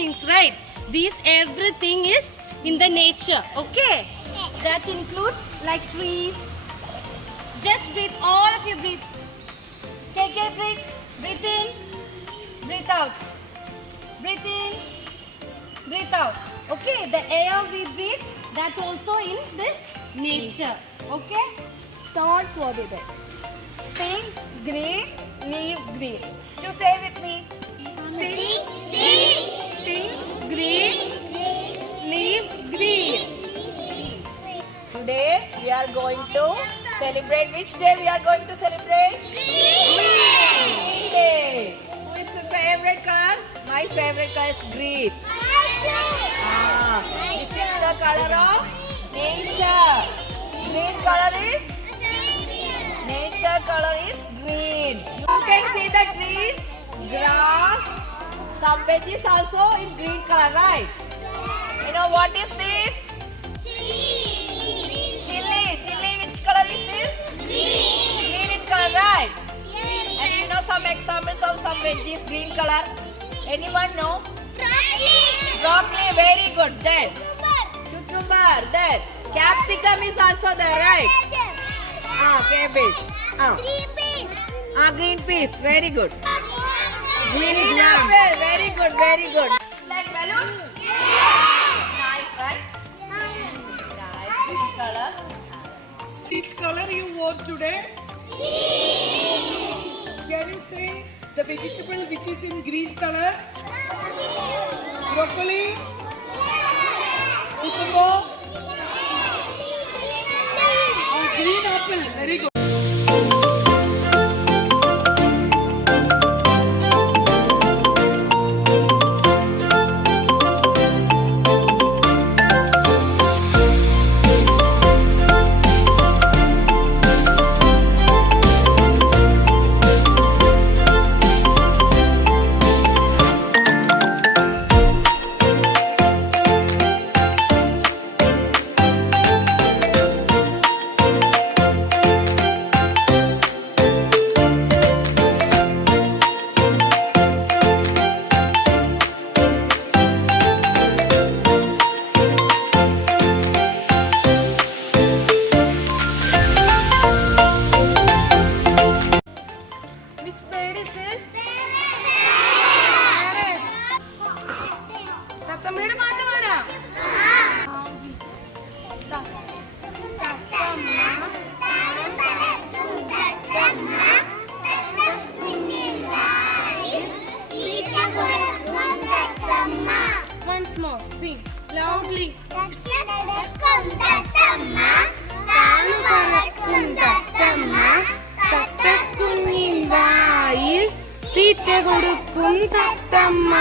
things, right? These everything is in the nature, okay? That includes like trees. Just breathe, all of you breathe. Take a breath, breathe in, breathe out. Breathe in, breathe out. Okay, the air we breathe, that also in this nature, okay? Don't forget it. Pink, green, leaf green. You say with me. Pink, green, leaf green. Today we are going to celebrate. Which day we are going to celebrate? Green Day. Who is your favorite color? My favorite color is green. This is the color of nature. Green color is? Nature color is green. You can see the trees, grass, some veggies also in green color, right? You know what is this? Chili. Chili, which color is this? Green in color, right? And you know some examples of some veggies green color? Anyone know? Broccoli, very good. Then cucumber. Then capsicum is also there, right? Cabbage. Green peas. Very good. Green apple. Very good. Very good. Like balloon? Nice, right? Nice. Which color? Which color you wore today? Can you say the vegetable which is in green color? Broccoli? Cucumber? Green apple. Very good. Which bird is this? തത്തമ്മയുടെ പാട്ട് പാടാം. Once more, sing loudly. തത്തക്കുഞ്ഞിൻ വായിൽ തീറ്റ കൊടുക്കും തത്തമ്മ.